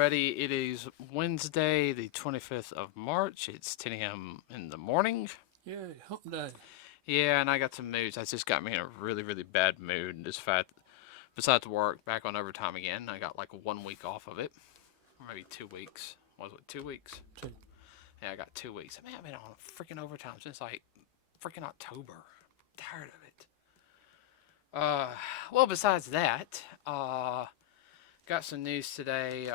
everybody. It is Wednesday, the 25th of March. It's 10 a.m. in the morning. Yeah, hump day. Yeah, and I got some news. That just got me in a really, really bad mood. And just fact, besides work, back on overtime again. I got like 1 week off of it. Or maybe 2 weeks. Was it 2 weeks? Two. Yeah, I got 2 weeks. Man, I've been on freaking overtime since like freaking October. I'm tired of it. Well, besides that, got some news today.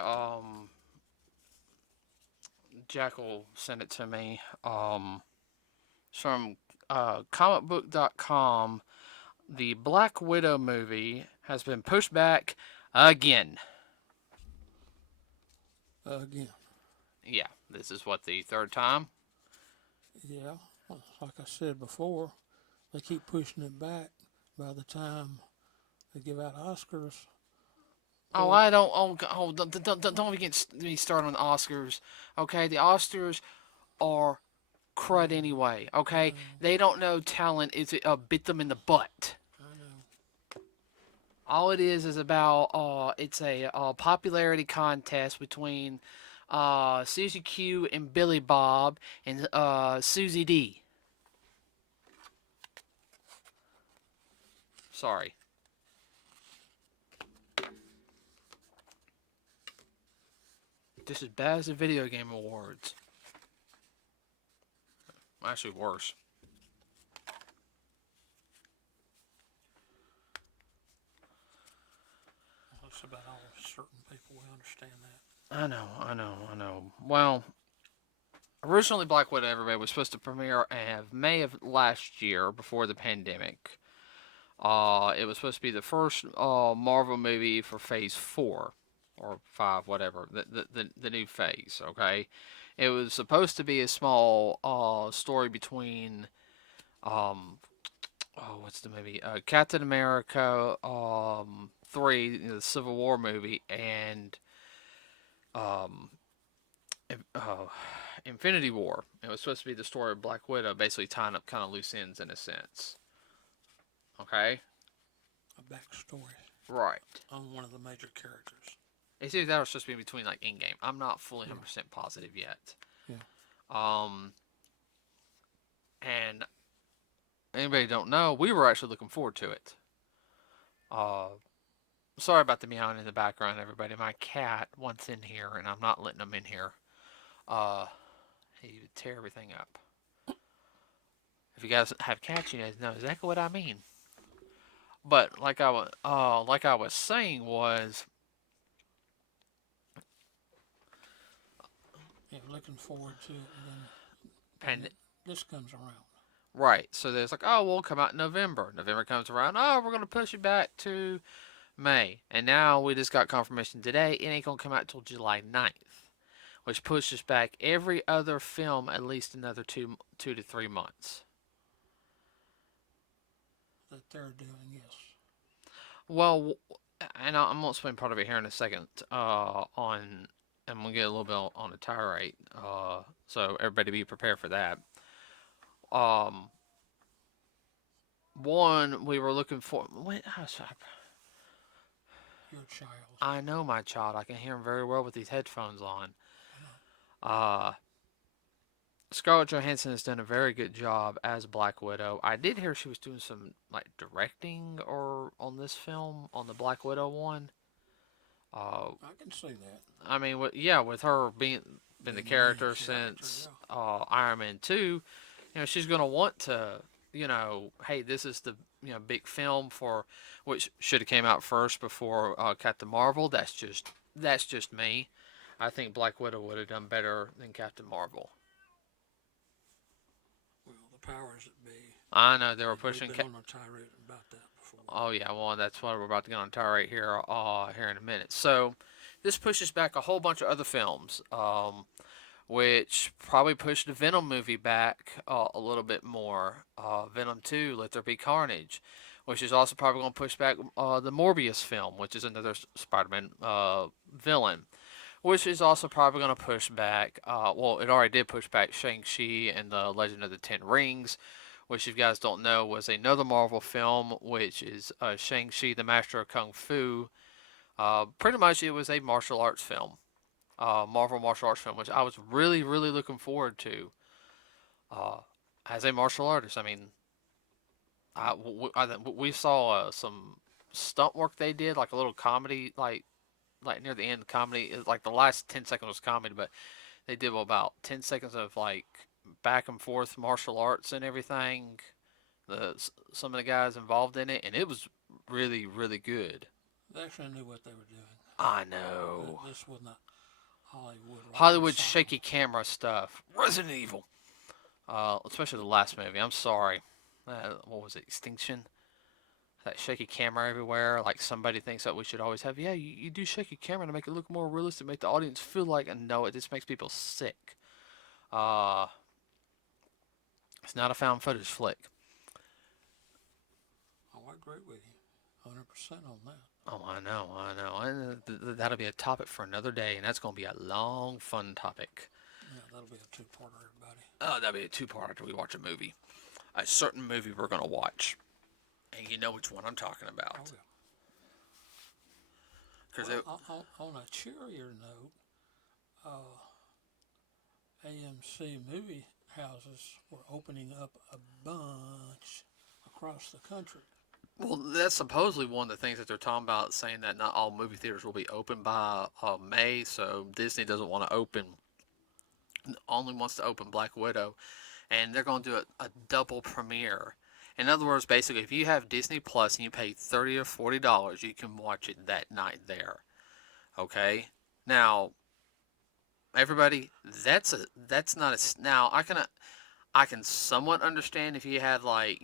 Jackal sent it to me. It's from comicbook.com. The Black Widow movie has been pushed back again. Again. Yeah, this is what, the third time? Yeah, like I said before, they keep pushing it back. By the time they give out Oscars, Oh, or I don't. Don't even get me started on the Oscars. Okay, the Oscars are crud anyway. I Okay, know, they don't know talent is bit them in the butt. I know. All it is about it's a popularity contest between Susie Q and Billy Bob and Susie D. Sorry. Just as bad as the video game awards. Actually, worse. It's about all certain people. We understand that. I know. Well, originally Black Widow, everybody, was supposed to premiere in May of last year before the pandemic. It was supposed to be the first Marvel movie for Phase 4 or 5, whatever, the new phase, okay? It was supposed to be a small story between, um, oh, what's the movie? Captain America 3, the Civil War movie, and um, uh, Infinity War. It was supposed to be the story of Black Widow, basically tying up kind of loose ends in a sense. Okay? A backstory Right. on one of the major characters. It's either that or it's supposed to be between like in game. I'm not fully Yeah, 100% positive yet. yeah. Um, and anybody don't know, we were actually looking forward to it. Uh, Sorry about the meowing in the background, everybody. My cat wants in here, and I'm not letting him in here. Uh, he would tear everything up. If you guys have cats, you guys know exactly what I mean. But like I was saying was, Yeah, looking forward to it, and and then this comes around. right. So there's like, oh, we'll come out in November. November comes around. Oh, we're gonna push it back to May. And now we just got confirmation today it ain't gonna come out till July 9th, which pushes back every other film at least another 2 to 3 months. That they're doing, yes. Well, and I'm gonna explain part of it here in a second. On I'm gonna get a little bit on a tirade. So everybody be prepared for that. Um, One we were looking for. Wait, Your child. I know my child. I can hear him very well with these headphones on. I know. Uh, Scarlett Johansson has done a very good job as Black Widow. I did hear she was doing some like directing or on this film on the Black Widow one. Uh, I can see that. I mean, yeah, with her being been the Being the main character character, since yeah. Iron Man 2, she's gonna want to, hey, this is the big film for which should have came out first before Captain Marvel. That's just me. I think Black Widow would have done better than Captain Marvel. Well, the powers that be. I know they were We've pushing. been on a tirade about that before. Oh yeah, well that's what we're about to get on tirade here in a minute. So this pushes back a whole bunch of other films, which probably pushed the Venom movie back a little bit more. Venom 2, Let There Be Carnage, which is also probably going to push back the Morbius film, which is another Spider-Man villain, which is also probably going to push back. Well, it already did push back Shang-Chi and the Legend of the Ten Rings, which, if you guys don't know, was another Marvel film, which is Shang-Chi, the Master of Kung Fu. Pretty much, it was a martial arts film. Marvel martial arts film, which I was really, really looking forward to. Uh, as a martial artist, I mean, we saw some stunt work they did, like a little comedy, like near the end, comedy. Like the last 10 seconds was comedy, but they did about 10 seconds of like back and forth martial arts and everything. Some of the guys involved in it, and it was really, really good. They actually knew what they were doing. I know. This was not Hollywood rocket Hollywood science. shaky camera stuff. Resident Evil. Especially the last movie. I'm sorry. What was it? Extinction. That shaky camera everywhere. Like somebody thinks that we should always have. Yeah, you do shaky camera to make it look more realistic, make the audience feel like. And no, it just makes people sick. Uh, it's not a found footage flick. Oh, I agree with you, 100% on that. Oh, I know, I know. And that'll be a topic for another day, and that's going to be a long, fun topic. Yeah, that'll be a two-parter, everybody. Oh, that'll be a two-part after we watch a movie. A certain movie we're going to watch. And you know which one I'm talking about. Oh, Cause on a cheerier note, AMC movie houses were opening up a bunch across the country. well, that's supposedly one of the things that they're talking about, saying that not all movie theaters will be open by May, so Disney doesn't want to open, only wants to open Black Widow, and they're going to do a double premiere. In other words, basically, if you have Disney Plus and you pay $30 or $40, you can watch it that night there. Okay? Now, everybody, that's not a now I can somewhat understand if you had like,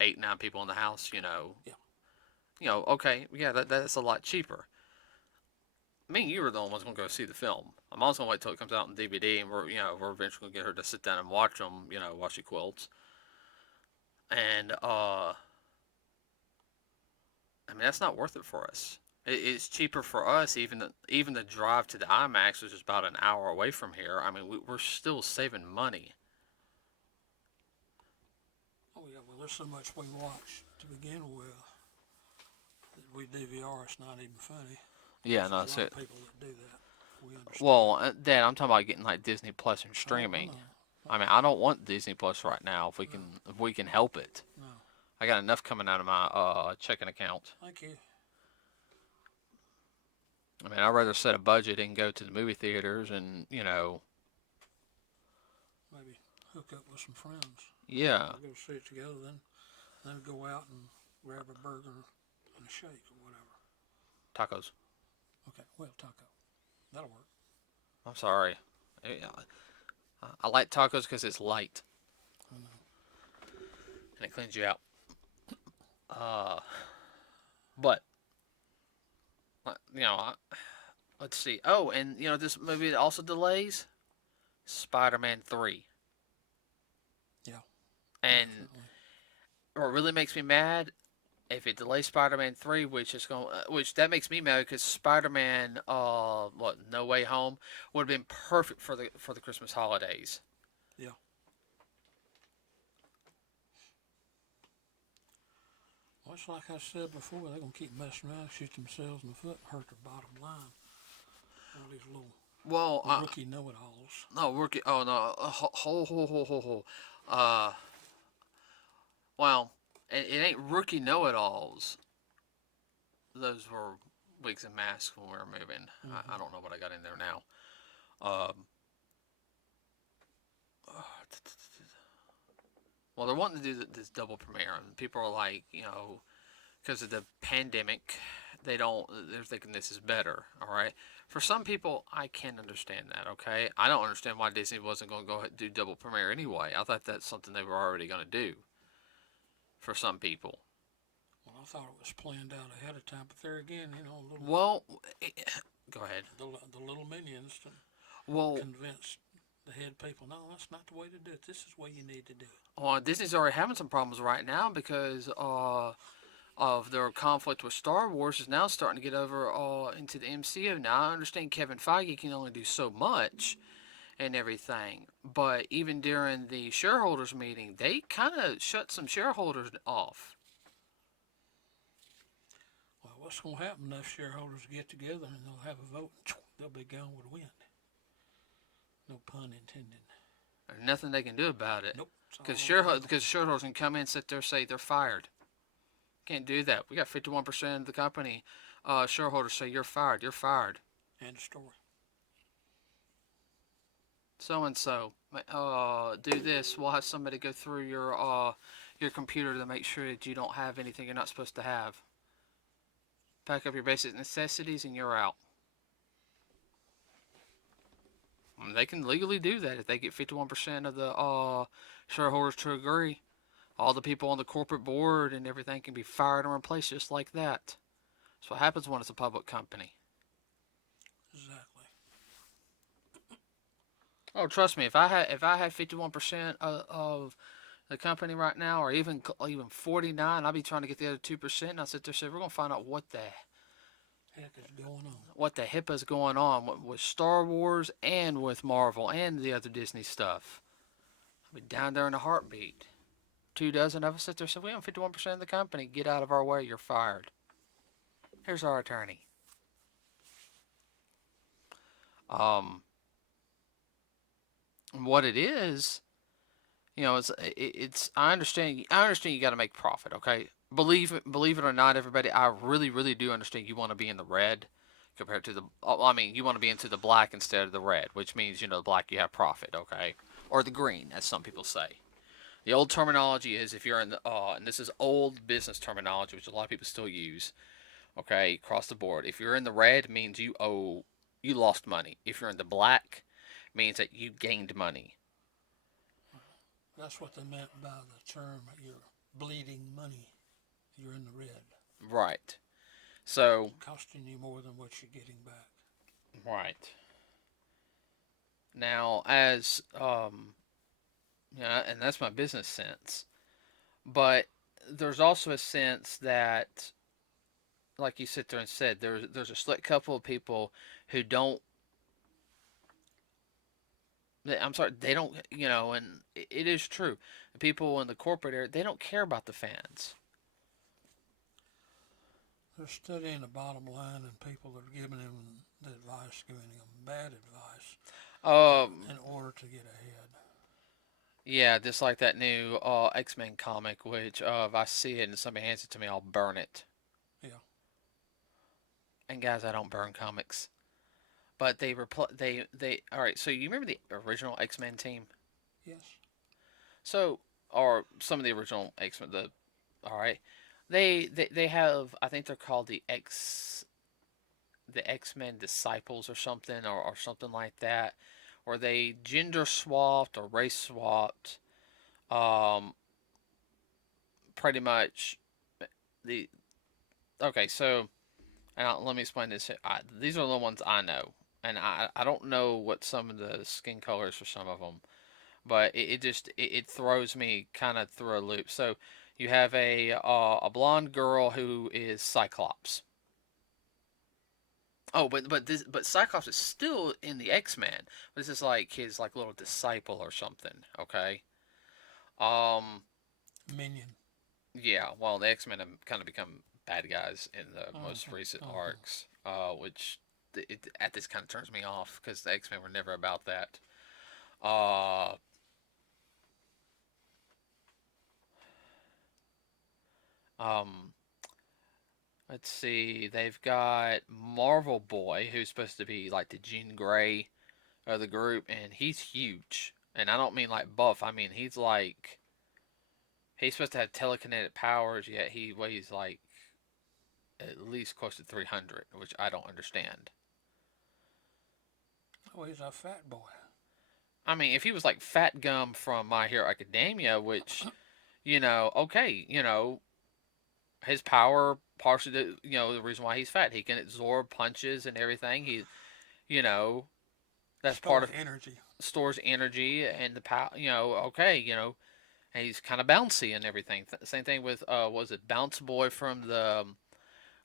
8, 9 people in the house, Yeah. Okay, yeah, that's a lot cheaper. Me and you are the only ones going to go see the film. I'm also going to wait till it comes out on DVD, and we're eventually going to get her to sit down and watch them, while she quilts. And I mean, that's not worth it for us. It's cheaper for us, even the drive to the IMAX, which is about an hour away from here. I mean, we're still saving money. Oh yeah, well there's so much we watch to begin with that we DVR. It's not even funny. Yeah, There's no, a that's lot it. of people that do that. We understand. Well, Dad, I'm talking about getting like Disney Plus and Oh, streaming. no, I mean, I don't want Disney Plus right now if we can help it. no. I got enough coming out of my checking account. Thank you. I mean, I'd rather set a budget and go to the movie theaters and Maybe hook up with some friends. yeah, We'll go see it together, then go out and grab a burger and a shake or whatever. tacos. Okay, well, taco. That'll work. I'm sorry. I like tacos because it's light I know. and it cleans you out. But let's see. Oh, and this movie also delays Spider-Man 3. Yeah. And Definitely. what really makes me mad, if it delays Spider-Man 3, which that makes me mad because Spider-Man No Way Home would have been perfect for the Christmas holidays. Yeah. Well, it's like I said before, they're going to keep messing around, shoot themselves in the foot, and hurt their bottom line. All these little Well, rookie know-it-alls. no, rookie. Oh no, ho. Uh, well, it ain't rookie know-it-alls. Those were wigs and masks when we were moving. I don't know what I got in there now. Well, they're wanting to do this double premiere, and people are like, because of the pandemic, they're thinking this is better. All right. For some people, I can understand that. Okay. I don't understand why Disney wasn't going to go ahead and do double premiere anyway. I thought that's something they were already going to do. For some people. Well, I thought it was planned out ahead of time, but there again, Well, go ahead. the little minions to Well, convince the head people, no, that's not the way to do it. This is the way you need to do it. Disney's already having some problems right now because of their conflict with Star Wars is now starting to get over into the MCU. Now, I understand Kevin Feige can only do so much and everything, but even during the shareholders meeting, they kind of shut some shareholders off. Well, what's going to happen if shareholders get together and they'll have a vote they'll be gone with the wind. No pun intended. There's nothing they can do about it. Nope. Because shareholders can come in, sit there, say they're fired. Can't do that. We got 51% of the company shareholders say you're fired. You're fired. End story. So and so, do this. We'll have somebody go through your computer to make sure that you don't have anything you're not supposed to have. Pack up your basic necessities and you're out. And they can legally do that if they get 51% of the shareholders to agree. All the people on the corporate board and everything can be fired and replaced just like that. That's what happens when it's a public company. Exactly. Oh, trust me, if I had 51% of the company right now, or even 49, I'd be trying to get the other 2%, and I sit there and say, we're gonna find out what the heck is going on. What the heck is going on with Star Wars and with Marvel and the other Disney stuff. I'll be down there in a heartbeat. 24 of us sit there and say, we own 51% of the company. Get out of our way. You're fired. Here's our attorney. What it is, it's. I understand. You got to make profit. Okay. Believe it or not, everybody, I really, really do understand you want to be in the red compared to the. I mean, you want to be into the black instead of the red, which means the black you have profit. Okay, or the green, as some people say. The old terminology is if you're in the and this is old business terminology, which a lot of people still use. Okay, across the board. If you're in the red, it means you lost money. If you're in the black, it means that you gained money. That's what they meant by the term you're bleeding money. You're in the red. Right. So. It's costing you more than what you're getting back. Right. Now, as and that's my business sense. But there's also a sense that, like you sit there and said, there's a select couple of people who don't. I'm sorry, they don't. And it is true. The people in the corporate area, they don't care about the fans. They're studying the bottom line, and people are giving them the advice, giving them bad advice in order to get ahead. Yeah, just like that new X-Men comic, which if I see it and somebody hands it to me, I'll burn it. Yeah. And guys, I don't burn comics. But they all right. So you remember the original X-Men team? Yes. So, or some of the original X-Men. All right. They have, I think they're called the X-Men Disciples or something, or something like that, where they gender swapped or race swapped, pretty much okay. So, let me explain this. These are the ones I know, and I don't know what some of the skin colors for some of them, but it just throws me kind of through a loop. So you have a blonde girl who is Cyclops. Oh, but Cyclops is still in the X-Men. This is like his little disciple or something. Okay. Minion. Yeah. Well, the X-Men have kind of become bad guys in the most recent arcs, which at this kind of turns me off because the X-Men were never about that. Let's see. They've got Marvel Boy, who's supposed to be like the Jean Grey of the group, and he's huge. And I don't mean like buff. I mean he's supposed to have telekinetic powers, yet he weighs like at least close to 300, which I don't understand. Oh, he's a fat boy. I mean, if he was like Fat Gum from My Hero Academia, which, okay, his power partially, the reason why he's fat, he can absorb punches and everything. That's part of energy. Stores energy and the power. Okay, and he's kind of bouncy and everything. Same thing with was it Bounce Boy from the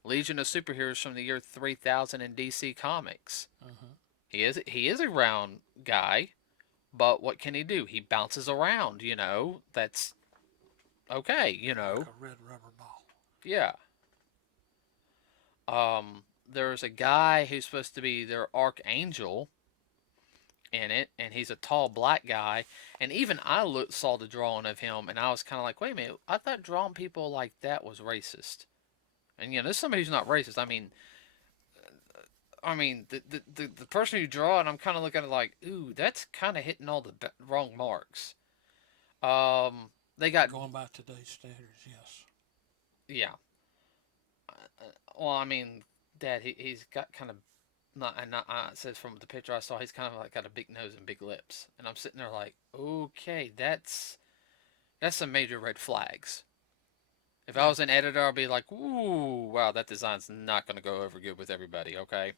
Legion of Superheroes from the year 3000 in DC Comics. Uh-huh. He is a round guy, but what can he do? He bounces around. That's okay. Like a red rubber ball. Yeah. there's a guy who's supposed to be their archangel in it, and he's a tall black guy. And even I saw the drawing of him, and I was kind of like, wait a minute, I thought drawing people like that was racist. And there's somebody who's not racist. I mean, the person who draw it, I'm kind of looking at it like, ooh, that's kind of hitting all the wrong marks. They got Going by today's standards, yes. yeah. Well, I mean, Dad, he's got kind of not it says from the picture I saw, he's kind of like got a big nose and big lips, and I'm sitting there like, okay, that's some major red flags. If I Yeah. was an editor, I'd be like, ooh, wow, that design's not going to go over good with everybody. Okay,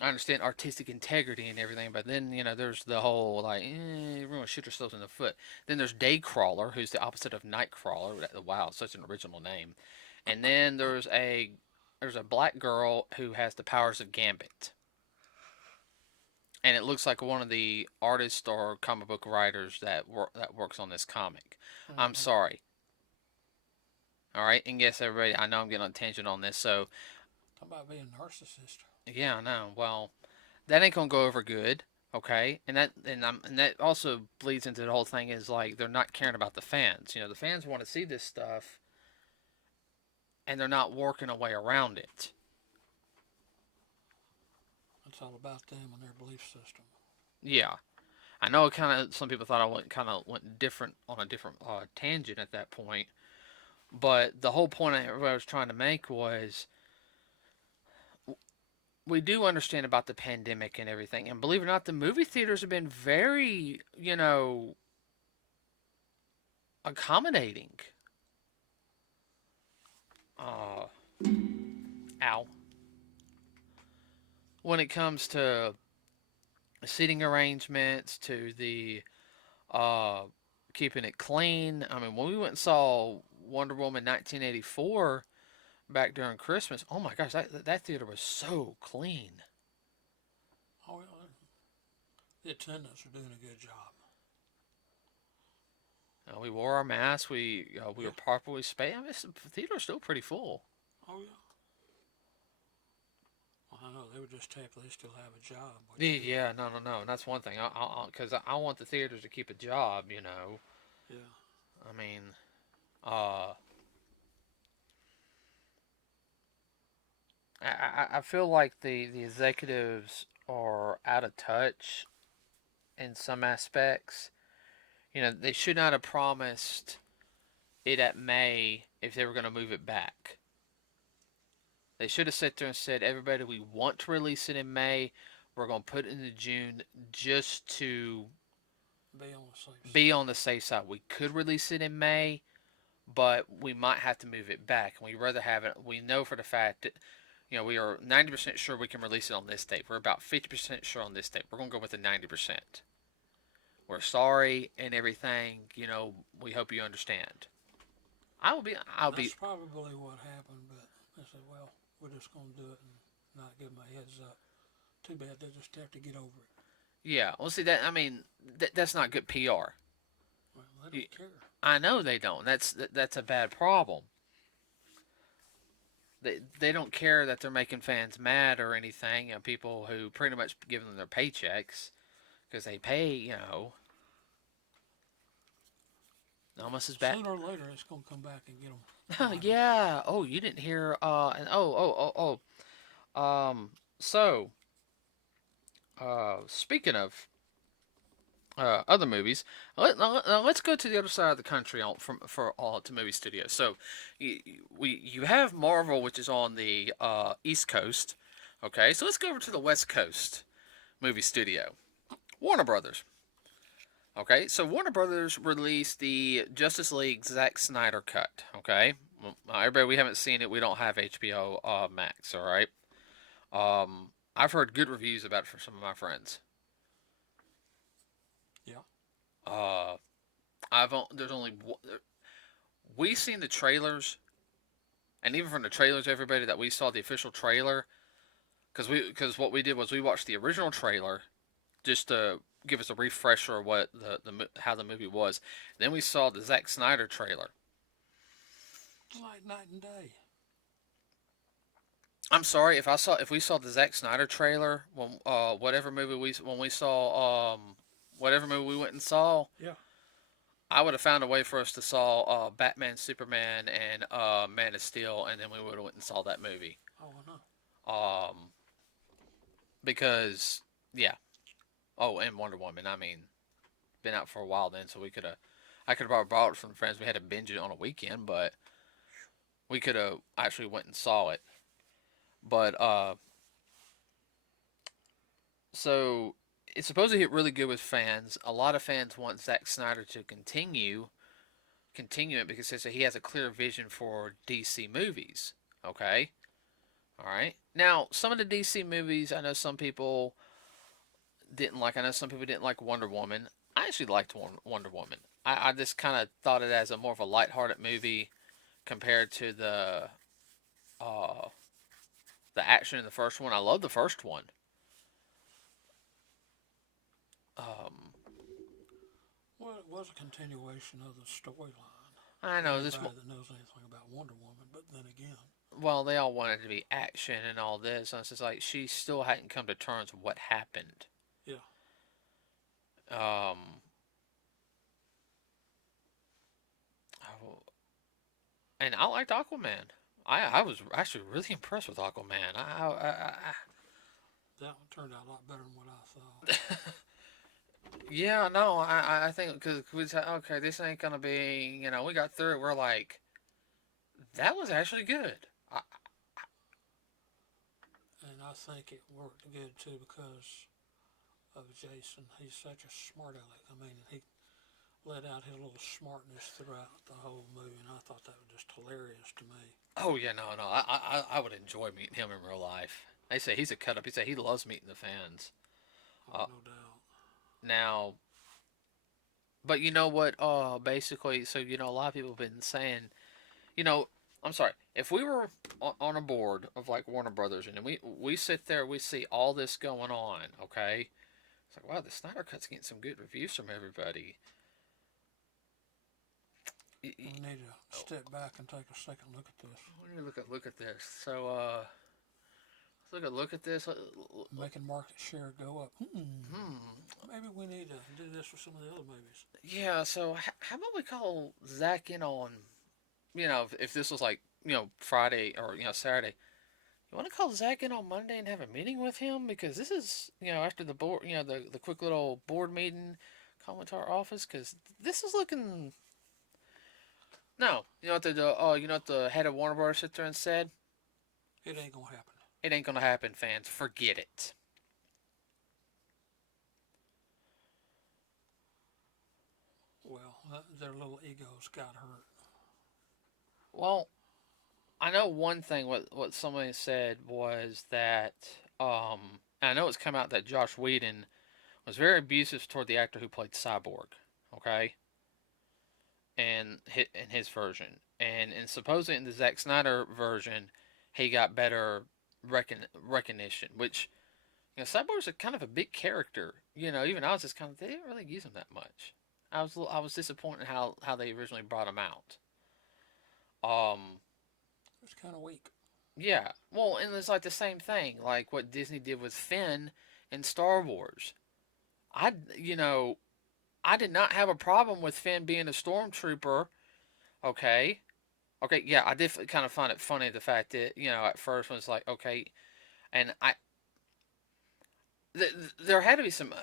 I understand artistic integrity and everything, but then there's the whole like, everyone shoot ourselves in the foot. Then there's Daycrawler, who's the opposite of Nightcrawler. Wow, such an original name. And then there's a black girl who has the powers of Gambit, and it looks like one of the artists or comic book writers that works on this comic. I'm Mm-hmm. sorry. All right, and yes, everybody, I know I'm getting on a tangent on this, so Talk about being narcissist. yeah, I know. Well, that ain't gonna go over good. Okay, and that also bleeds into the whole thing is like they're not caring about the fans. The fans want to see this stuff, and they're not working a way around it. It's all about them and their belief system. Yeah, I know. Kind of some people thought I went different on a different tangent at that point, but the whole point I was trying to make was we do understand about the pandemic and everything, and believe it or not, the movie theaters have been very accommodating. Uh, ow. When it comes to seating arrangements, to the uh, keeping it clean. I mean, when we went and saw Wonder Woman 1984 back during Christmas, oh my gosh, that theater was so clean. Oh, well, the attendants are doing a good job. We wore our masks. We Yeah. were properly spaced. I mean, the theater was still pretty full. Oh, yeah. Well, I know they were just happy they still have a job. Yeah, no, no, no. And that's one thing. Because I want the theaters to keep a job. Yeah. I mean, uh, I feel like the executives are out of touch in some aspects. They should not have promised it at May if they were going to move it back. They should have sat there and said, everybody, we want to release it in May. We're going to put it into June just to Be on the safe be side. on the safe side. We could release it in May, but we might have to move it back. And we'd rather have it. We know for the fact that, we are 90% sure we can release it on this date. We're about 50% sure on this date. We're going to go with the 90%. We're sorry and everything. We hope you understand. I'll be, That's probably what happened, but I said, well, we're just going to do it and not give them a heads up. Too bad they just have to get over it. yeah. Well, see, that's not good PR. Well, they don't care. I know they don't. That's a bad problem. They don't care that they're making fans mad or anything. People who pretty much give them their paychecks because they pay, almost as bad. Sooner or later, it's going to come back and get them. Yeah. Oh, you didn't hear. And So, speaking of other movies, let's go to the other side of the country for all to movie studios. So, you have Marvel, which is on the East Coast. Okay, so let's go over to the West Coast movie studio, Warner Brothers. Okay, so Warner Brothers released the Justice League Zack Snyder cut. Okay, everybody, we haven't seen it. We don't have HBO Max. All right. I've heard good reviews about it from some of my friends. Yeah. Uh, there's only we've seen the trailers, and even from the trailers, everybody that we saw the official trailer, because what we did was we watched the original trailer just to give us a refresher of what the how the movie was. Then we saw the Zack Snyder trailer. It's like night and day. I'm sorry if we saw the Zack Snyder trailer when when we saw whatever movie we went and saw. Yeah. I would have found a way for us to saw Batman, Superman, and Man of Steel, and then we would have went and saw that movie. Oh, I know. Um, because yeah. Oh, and Wonder Woman. I mean, been out for a while then, so we could have. I could have brought it from friends. We had to binge it on a weekend, but we could have actually went and saw it. But so it's supposed to hit really good with fans. A lot of fans want Zack Snyder to continue it because they say he has a clear vision for DC movies. Okay, all right. Now some of the DC movies, I know some people didn't like. I know some people didn't like Wonder Woman. I actually liked Wonder Woman. I just kind of thought it as a more of a lighthearted movie compared to uh, the action in the first one. I love the first one. Um, Well, it was a continuation of the storyline. I For know this. anybody that knows anything about Wonder Woman, but then again, Well, they all wanted to be action and all this, and it's just like she still hadn't come to terms with what happened. yeah. Um, I- and I liked Aquaman. I was actually really impressed with Aquaman. That one turned out a lot better than what I thought. Yeah, no, I think because we said okay, this ain't gonna be, we got through it. We're like, that was actually good. And I think it worked good too because of Jason. He's such a smart aleck. I mean, he let out his little smartness throughout the whole movie, and I thought that was just hilarious to me. Oh yeah, no, I would enjoy meeting him in real life. They say he's a cut up. He said he loves meeting the fans. Oh, Uh, no doubt. now, but you know what? Basically, so a lot of people have been saying, you know, I'm sorry. If we were on a board of like Warner Brothers, and then we sit there, we see all this going on, okay? It's like, wow, the Snyder Cut's getting some good reviews from everybody. We need to step back and take a second look at this. Let me look at this. So let's look at this. Making market share go up. Hmm. Maybe we need to do this with some of the other movies. Yeah. So how about we call Zach in on, if this was like Friday or Saturday. You want to call Zach in on Monday and have a meeting with him because this is after the board the quick little board meeting, come into our office because this is looking. No, you know what the head of Warner Bros. Sit there and said, It ain't gonna happen. it ain't gonna happen, fans. Forget it. Well, their little egos got hurt. Well, I know one thing. What somebody said was that and I know it's come out that Josh Whedon was very abusive toward the actor who played Cyborg. Okay, and hit in his version, and supposedly in the Zack Snyder version, he got better recognition. Which Cyborg's a kind of a big character. Even I was just kind of they didn't really use him that much. I was disappointed how they originally brought him out. Um, It was kind of weak. yeah, well, and it's like the same thing, like what Disney did with Finn in Star Wars. I you know I did not have a problem with Finn being a stormtrooper. Okay, okay, yeah, I did kind of find it funny the fact that at first was like okay, and there had to be some.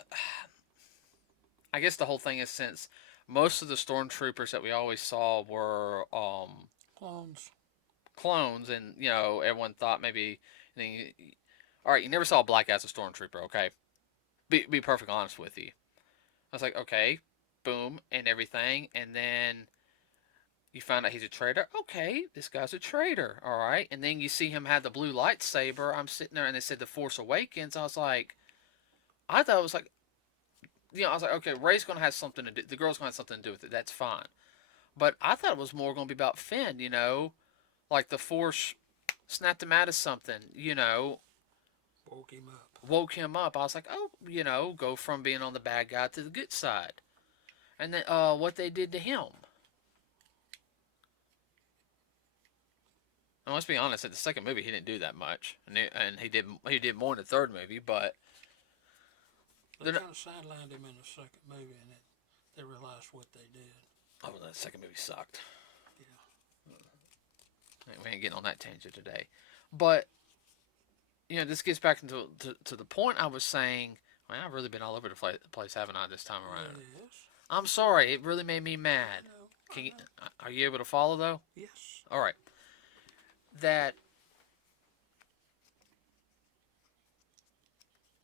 I guess the whole thing is since most of the stormtroopers that we always saw were Clones. clones, and everyone thought maybe. All right, you never saw a black as a stormtrooper, okay? Be perfectly honest with you. I was like, okay, boom, and everything, and then you find out he's a traitor. Okay, this guy's a traitor, all right. And then you see him have the blue lightsaber. I'm sitting there, and they said the Force Awakens. I was like, I thought it was like, I was like, okay, Rey's gonna have something to do. The girl's gonna have something to do with it. That's fine. But I thought it was more gonna be about Finn. Like the Force snapped him out of something. Woke him up. Woke him up. I was like, oh, go from being on the bad guy to the good side. And then what they did to him. And let's be honest, at the second movie he didn't do that much, and he did more in the third movie, but They kind of sidelined him in the second movie, and they realized what they did. oh, the second movie sucked. Yeah. We ain't getting on that tangent today, but this gets back into to the point I was saying. Man, I've really been all over the place, haven't I, this time around? Yes. I'm sorry, it really made me mad. Are you able to follow though? Yes. All right. That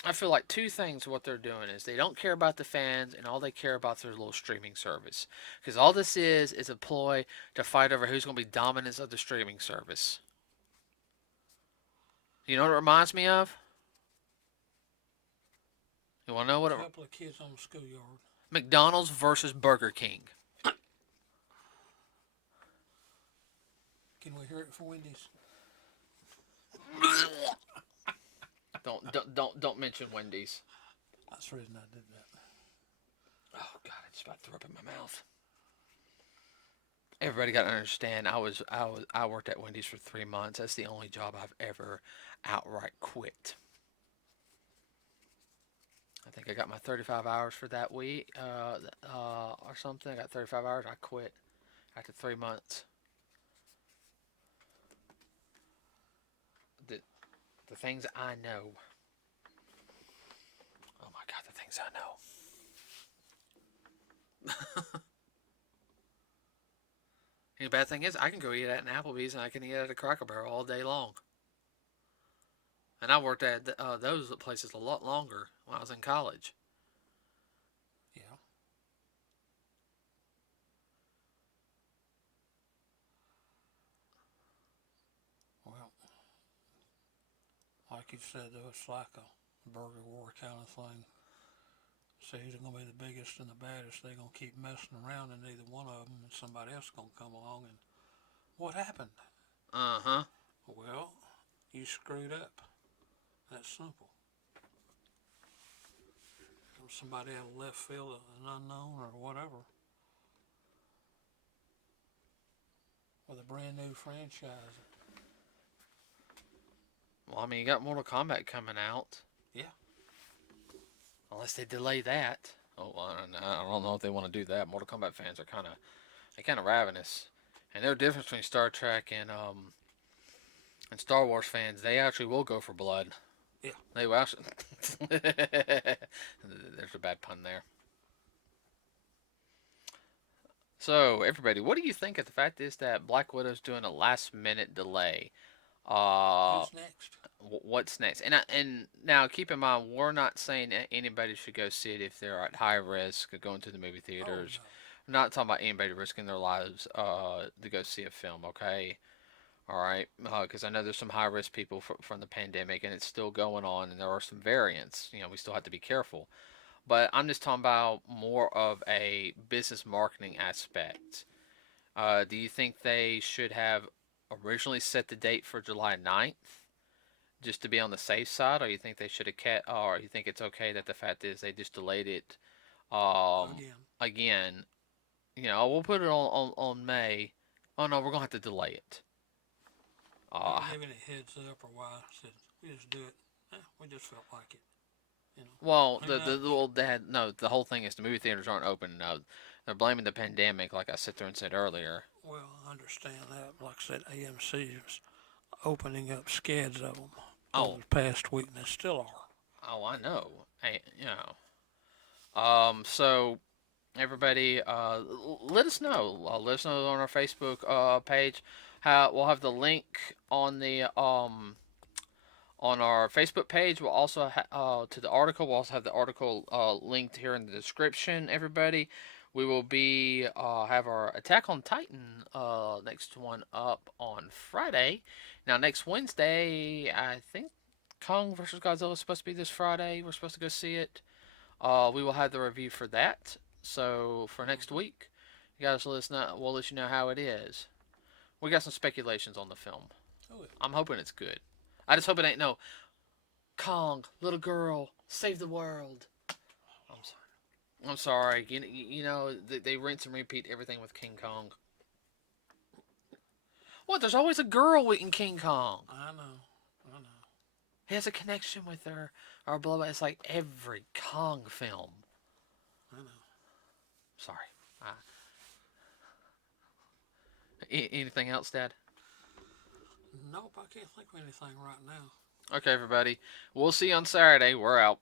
I feel like two things what they're doing is they don't care about the fans and all they care about is their little streaming service. Because all this is a ploy to fight over who's going to be dominant of the streaming service. You know what it reminds me of? You want to know what A couple of kids on the schoolyard. McDonald's versus Burger King. Can we hear it from Wendy's? Don't mention Wendy's. That's the reason I did that. Oh God, I just about threw up in my mouth. Everybody got to understand. I worked at Wendy's for 3 months. That's the only job I've ever outright quit. I think I got my 35 hours for that week, or something. I got 35 hours. I quit after 3 months. The things I know. Oh my God, the things I know. And the bad thing is, I can go eat at an Applebee's and I can eat at a Cracker Barrel all day long. And I worked at those places a lot longer when I was in college. Yeah. Well, like you said, though, it's like a burger war kind of thing. So who's going to be the biggest and the baddest? They're going to keep messing around, and either one of them and somebody else going to come along. And what happened? Uh-huh. Well, you screwed up. That's simple. Somebody out of left field, an unknown or whatever, with a brand new franchise. Well, I mean, you got Mortal Kombat coming out. Yeah. Unless they delay that. Oh, I don't know if they want to do that. Mortal Kombat fans are kind of ravenous, and there's a difference between Star Trek and Star Wars fans. They actually will go for blood. Yeah. They will actually. There's a bad pun there. So, everybody, what do you think of the fact is that Black Widow's doing a last-minute delay? Who's next? What's next? And now, keep in mind, we're not saying that anybody should go see it if they're at high risk of going to the movie theaters. Oh, no. We're not talking about anybody risking their lives to go see a film, okay? All right, because I know there's some high-risk people from the pandemic, and it's still going on, and there are some variants. We still have to be careful. But I'm just talking about more of a business marketing aspect. Do you think they should have originally set the date for July 9th, just to be on the safe side, or you think they should have kept, or you think it's okay that the fact is they just delayed it again? We'll put it on May. Oh no, we're gonna have to delay it. Giving it heads up or why? Said we just do it. We just felt like it. Well, the whole thing is the movie theaters aren't open. They're blaming the pandemic, like I sit there and said earlier. Well, I understand that. Like I said, AMC is opening up scads of them over the past week, and they still are. Oh, I know. Hey, So everybody, let us know. Let us know on our Facebook page. We'll have the link on the on our Facebook page. We'll also to the article. We'll also have the article linked here in the description. Everybody, we will be have our Attack on Titan next one up on Friday. Now next Wednesday, I think Kong vs. Godzilla is supposed to be this Friday. We're supposed to go see it. We will have the review for that. So for next week, you guys let us know. We'll let you know how it is. We got some speculations on the film. Oh, yeah. I'm hoping it's good. I just hope it ain't no Kong, little girl, save the world. I'm sorry. They rinse and repeat everything with King Kong. What? There's always a girl in King Kong. I know. I know. He has a connection with her, or blah blah. It's like every Kong film. I know. Sorry. Anything else, Dad? Nope, I can't think of anything right now. Okay, everybody. We'll see you on Saturday. We're out.